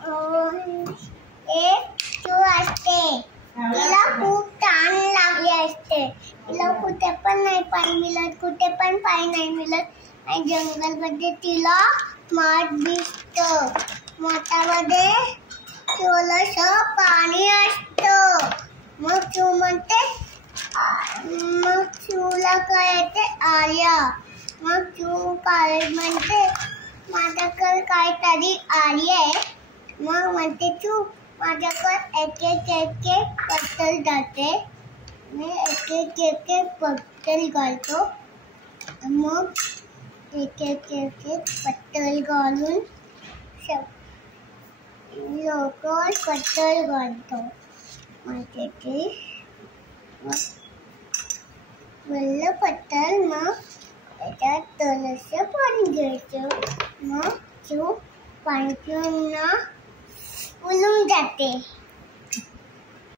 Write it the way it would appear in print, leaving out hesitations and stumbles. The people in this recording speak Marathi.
एक चूल असते, तिला खूप तहान लागली असते. तिला कुठे पण नाही पाणी मिळत, कुठे पण पाणी नाही मिळत आणि जंगलमध्ये तिला माठ दिसतं. माठामध्ये थोडंसं पाणी असतं. मग चूल म्हणते, मग चूला काय येते आर्या. मग चूल म्हणते माझ्याकडे काहीतरी आली. मग म्हणते चूल माझ्याकडे एक पत्तल जाते. मी एक पत्तल घालतो. मग एक पत्तल घालून लवकर पत्तल घालतो. माहिती की वल्ल पत्तल. मग त्याच्यात थोडंसं पाणी घ्यायचं. मग चूल पाणी पिऊन उलून जाते.